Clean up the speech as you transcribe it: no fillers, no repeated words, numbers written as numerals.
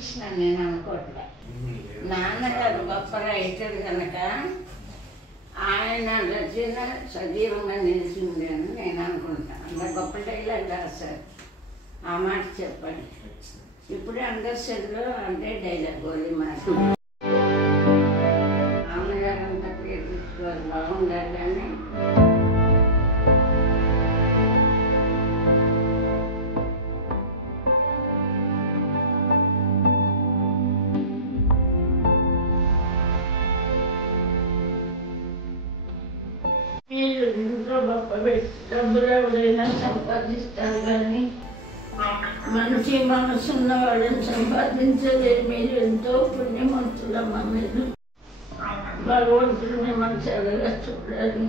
ఆశిస్తున్నాను నేను అనుకోవట్లే. నాన్నగారు గొప్ప రైటర్ కనుక ఆయన రచన సజీవంగా నిలిచింది అని నేను అనుకుంటాను. అంత గొప్ప డైలాగ్ రాశారు, ఆ మాట చెప్పండి. ఇప్పుడే అందరిలో అంటే డైలాగ్ గోళీ మాట. నాన్నగారు అంత పేరు తెచ్చుకోవాలి, బాగుండాలి అని. మీరు ఇంట్లో గొప్ప డబ్బులు ఎవరైనా సంపాదిస్తారు కానీ మంచి మనసున్న వాళ్ళని సంపాదించలేదు. మీరు ఎంతో పుణ్యమంతులమ్మ. మీరు భగవంతుడిని మన చల్లగా చూడాలి.